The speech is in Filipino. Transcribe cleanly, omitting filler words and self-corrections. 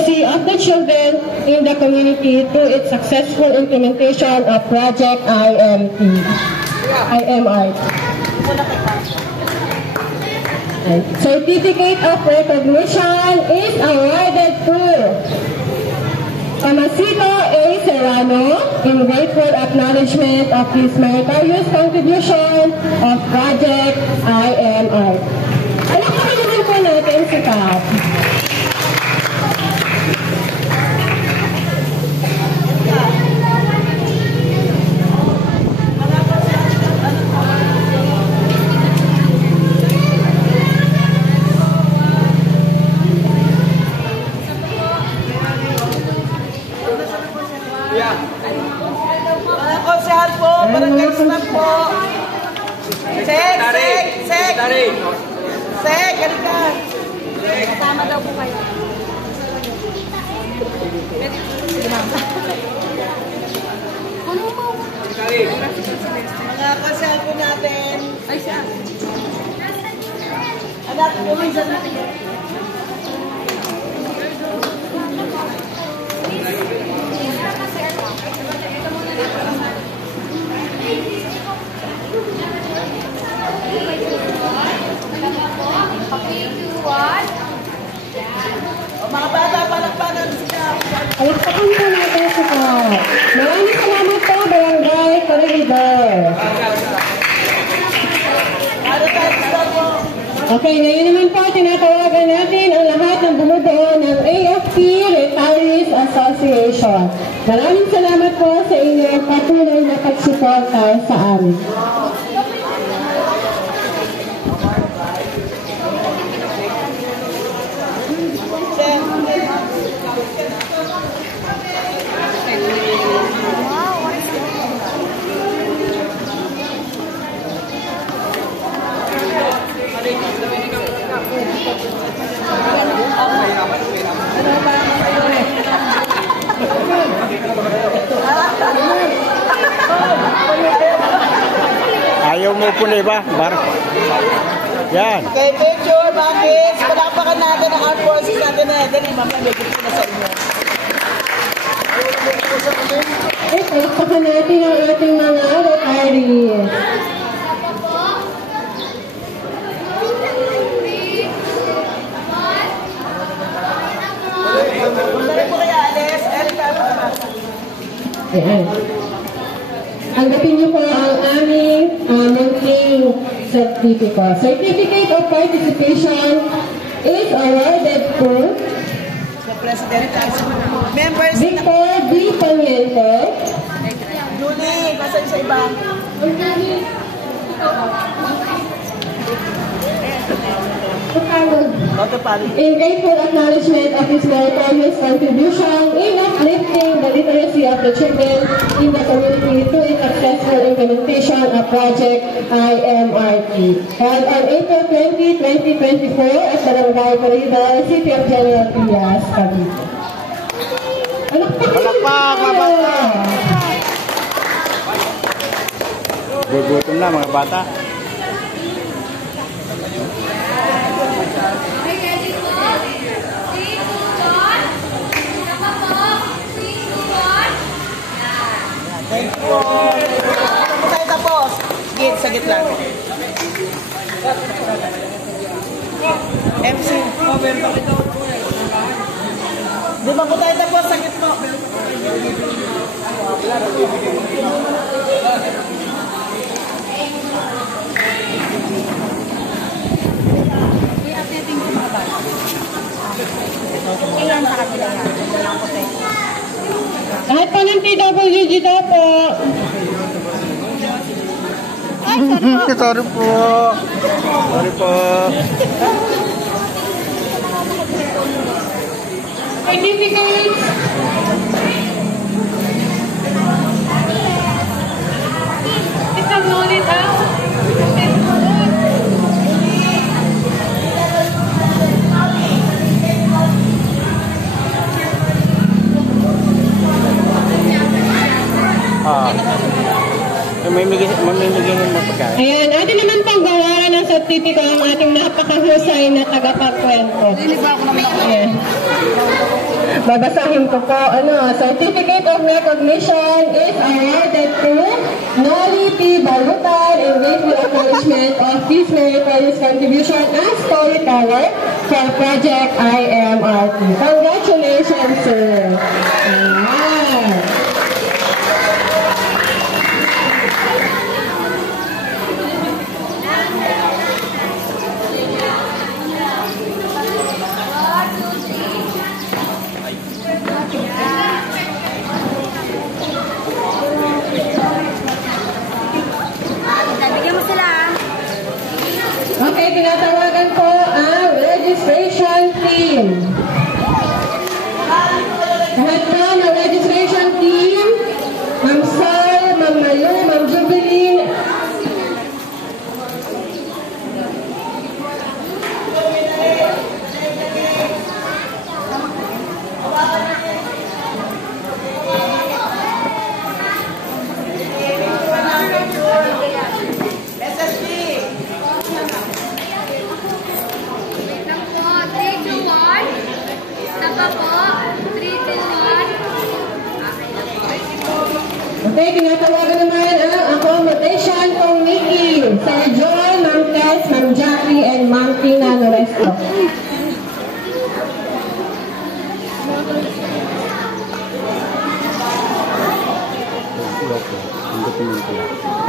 of the children in the community through its successful implementation of Project IMR. Certificate of recognition is awarded to Tomasito A. Serrano in grateful acknowledgement of his meritorious contribution of Project IMR. Alakakin naman po natin si Pat. Kasama daw po kayo. Ano mo? Mga kasal po natin. Ay, siya. Anak, pumunsan natin. Mga bata, palakpakan sila. Alakpakan po natin si Pat. Maraming salamat po, Barangay Corridor. Okay, ngayon naman po, tinatawagan natin ang lahat ng bumubuo ng AFP Retirees Association. Maraming salamat po sa inyong patuloy na pagsuporta sa amin. Ayaw mo po na iba, Bar. Yan. Okay, picture, bakit? Palapakan natin ang armed forces natin na dali, mamamigit ko na sa inyo. Palakpakan natin ang ating mga retirees. Dali po kaya, Alice. Erika, po naman. Ayan. Tanggapin niyo po ang aming monthly certificate. Certificate of participation is awarded to The President. Members. Victor D. Paniente, Julie, kasi sa iba. in grateful acknowledgement of his meritorious contribution in uplifting the literacy of the children in the community through its successful implementation of Project IMRT. Held on April 20, 2024 at Barangay Corridor, City of General Trias, Cavite. Palakpak, mga bata! Gugutom na, mga bata. Thank you. Ano tayo tapos? Git, sa gitla. MC. Di ba po tayo tapos sa gitno? Ilan sa kabila yan? Walang ko tayo. Kahit pa ng PWG daw po. Ay, sorry po. Sorry po. Sorry po. Certificates. Isang noted out. Mamimigay ng mga pagkain. Ayan, atin naman pang gawaran ng certificate ang ating napakahusay na tagapagkwento. Ayan. Babasahin ko po, Certificate of Recognition is awarded to Noli P. Balutan in grateful acknowledgement of his meritorious contribution as storyteller for Project IMRT. Congratulations, sir! Bigyan mo sila. Okay, tinatawagan ko ang registration team. Lahat po ng registration team, Ma'am Sal, Ma'am Malu, Ma'am Jubilin, okay, tinatawagan naman ang accommodation committee. Sir John, Ma'am Tess, Ma'am Jackie, and Ma'am Tina Noresto. Pindutin ko lang.